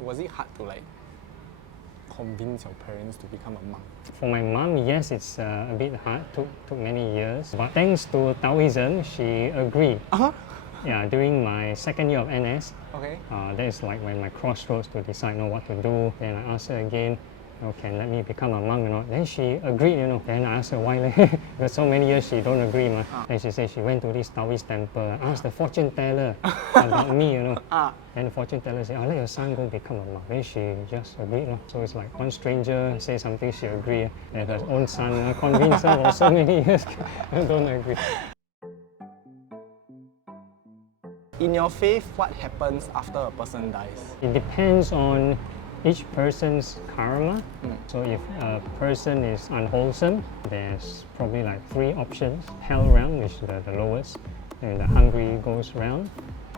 Was it hard to like convince your parents to become a monk? For my mom, yes, it's a bit hard, took many years. But thanks to Taoism, she agreed. Yeah, during my second year of NS, Okay. that is like when my crossroads to decide what to do. Then I asked her again, can let me become a monk or not? Then she agreed, Then I asked her why. Because so many years she don't agree. Then she said she went to this Taoist temple, asked the fortune teller about me, Then the fortune teller said, let your son go become a monk. Then she just agreed. So it's like one stranger say something, she agreed. And her own son convinced her for so many years, don't agree. In your faith, what happens after a person dies? It depends on each person's karma. So if a person is unwholesome, there's probably like 3 options. Hell realm, which is the lowest, and the hungry ghost realm,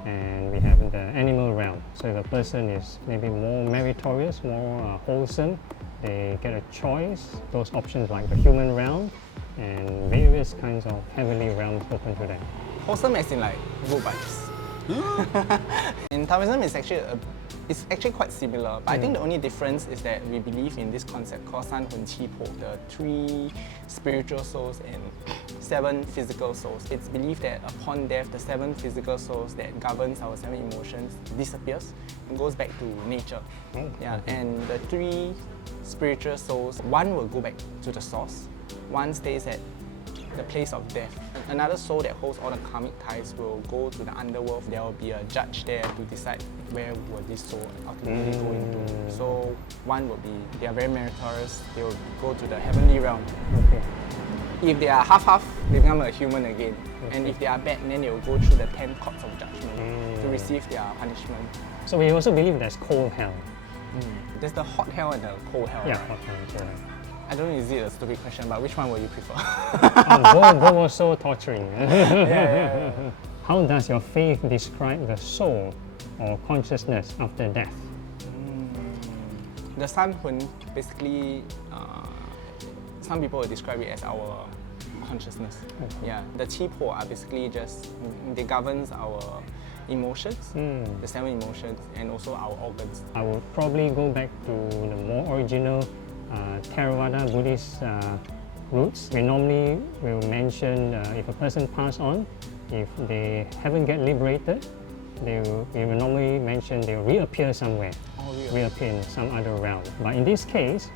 and we have the animal realm. So if a person is maybe more meritorious, more wholesome, they get a choice. Those options like the human realm and various kinds of heavenly realms open to them. Wholesome as in like good vibes. In Taoism, it's actually quite similar, but I think the only difference is that we believe in this concept called San Hun Qi Po, the 3 spiritual souls and 7 physical souls. It's believed that upon death, the 7 physical souls that governs our 7 emotions disappears and goes back to nature. And the 3 spiritual souls, 1 will go back to the source, 1 stays at the place of death. Another soul that holds all the karmic ties will go to the underworld. There will be a judge there to decide where will this soul ultimately go into. So 1 will be, they are very meritorious, they will go to the heavenly realm. If they are half-half, they become a human again. And if they are bad, then they will go through the 10 courts of judgment to receive their punishment. So we also believe there's cold hell. There's the hot hell and the cold hell, Yeah, right? hot hell and cold hell. I don't know, is it a stupid question, but which one will you prefer? Both were so torturing. How does your faith describe the soul or consciousness after death? The San Hun, basically, some people will describe it as our consciousness. Yeah, the Qi Po are basically just, they govern our emotions, the 7 emotions, and also our organs. I would probably go back to the more original Theravada Buddhist roots. We normally will mention if a person pass on, if they haven't get liberated, we will normally mention they will reappear somewhere, reappear in some other realm. But in this case,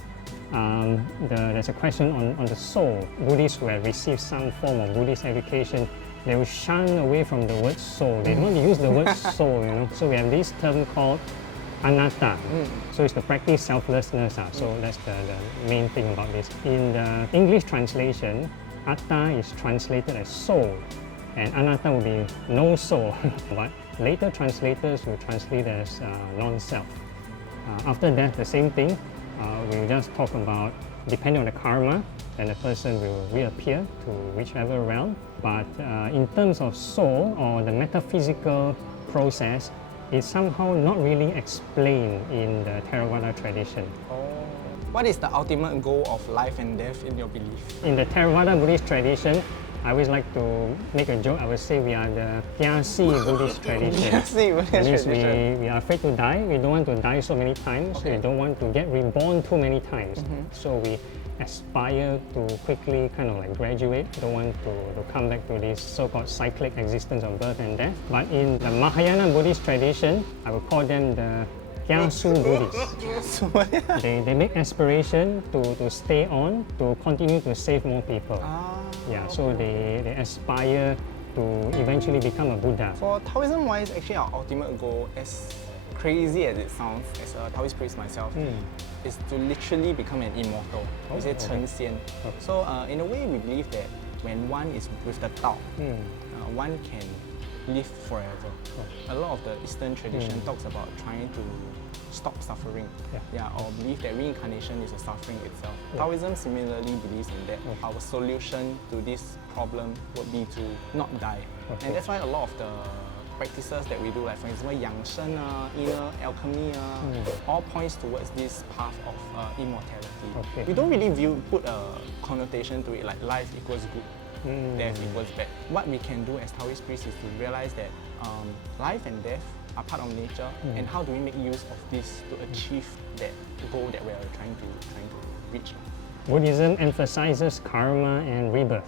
there's a question on the soul. Buddhists who have received some form of Buddhist education, they will shun away from the word soul. They don't use the word soul, So we have this term called anatta. So it's the practice selflessness. So that's the main thing about this. In the English translation, atta is translated as soul, and anatta will be no soul. But later translators will translate as non-self. After that, the same thing. We'll just talk about, depending on the karma, then the person will reappear to whichever realm. But in terms of soul or the metaphysical process, it's somehow not really explained in the Theravada tradition. What is the ultimate goal of life and death in your belief? In the Theravada Buddhist tradition, I always like to make a joke. I would say we are the Gyasi Buddhist tradition. That means we are afraid to die. We don't want to die so many times. We don't want to get reborn too many times. So we aspire to quickly kind of like graduate, don't want to come back to this so-called cyclic existence of birth and death. But in the Mahayana Buddhist tradition, I would call them the Gyasu Buddhists. They make aspiration to stay on, to continue to save more people. Yeah, so they aspire to eventually become a Buddha. For Taoism-wise, actually our ultimate goal, as crazy as it sounds, as a Taoist priest myself, is to literally become an immortal. We say Chen Xian. So in a way, we believe that when one is with the Tao, one can live forever. A lot of the Eastern tradition talks about trying to stop suffering, or believe that reincarnation is a suffering itself. Taoism similarly believes in that. Our solution to this problem would be to not die. And that's why a lot of the practices that we do, like for example, Yang Shen, inner alchemy, all points towards this path of immortality. We don't really put a connotation to it like life equals good, death equals bad. What we can do as Taoist priests is to realize that life and death are part of nature, and how do we make use of this to achieve that goal that we are trying to reach. Buddhism emphasizes karma and rebirth.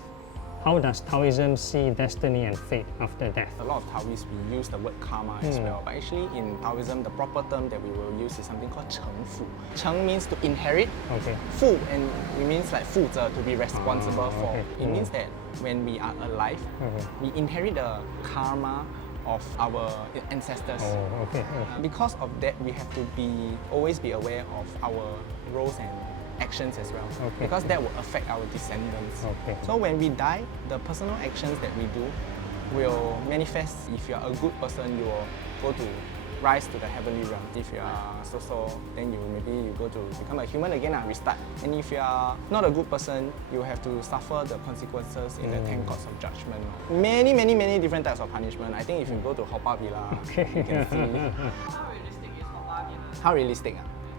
How does Taoism see destiny and fate after death? A lot of Taoists, we use the word karma as well, but actually in Taoism, the proper term that we will use is something called cheng fu. Cheng means to inherit, Okay. fu, and it means like fu to be responsible for. okay. It means that when we are alive, we inherit the karma of our ancestors. Oh, okay. Because of that, we have to always be aware of our roles and actions as well, Okay. because that will affect our descendants. Okay. So when we die, the personal actions that we do will manifest. If you are a good person, you will go to rise to the heavenly realm. If you are so, then you go to become a human again and restart. And if you are not a good person, you have to suffer the consequences in the 10 courts of judgment. Many different types of punishment. I think if you go to Hopa Villa, you can see. How realistic is Kopi? How realistic?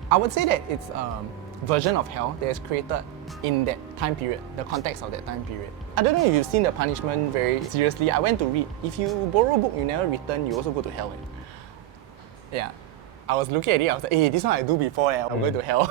I would say that it's a version of hell that is created in that time period, the context of that time period. I don't know if you've seen the punishment very seriously. I went to read. If you borrow a book, you never return, you also go to hell. Yeah. I was looking at it, I was like, hey, this one I do before, I'm going to hell.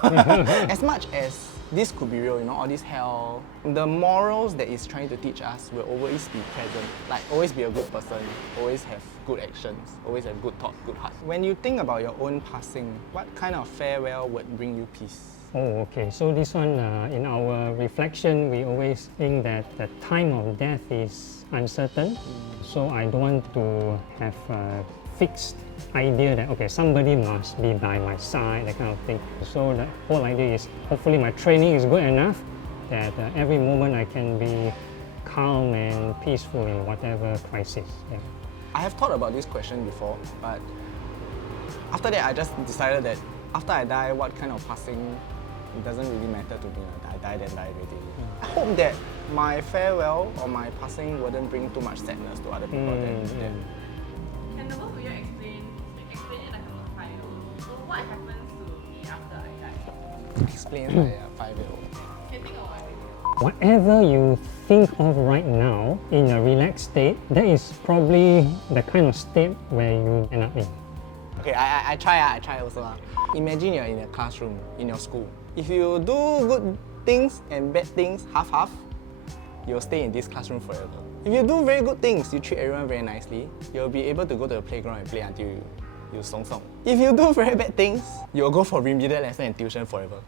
As much as this could be real, all this hell, the morals that it's trying to teach us will always be present. Like, always be a good person, always have good actions, always have good thought, good heart. When you think about your own passing, what kind of farewell would bring you peace? Oh, okay. So this one, in our reflection, we always think that the time of death is uncertain. So I don't want to have a fixed idea that, okay, somebody must be by my side, that kind of thing. So the whole idea is, hopefully my training is good enough that every moment I can be calm and peaceful in whatever crisis. Yeah. I have thought about this question before, but after that I just decided that after I die, what kind of passing, it doesn't really matter to me. I died and died already. I hope that my farewell or my passing wouldn't bring too much sadness to other people. Can the both of you explain it like a 5-year-old? So what happens to me after I die? Explain like a 5-year-old. Can you think of one? Whatever you think of right now in a relaxed state, that is probably the kind of state where you end up in. Okay, I try also. Imagine you're in a classroom in your school. If you do good things and bad things half, you'll stay in this classroom forever. If you do very good things, you treat everyone very nicely, you'll be able to go to the playground and play until you song. If you do very bad things, you'll go for remedial lesson and tuition forever.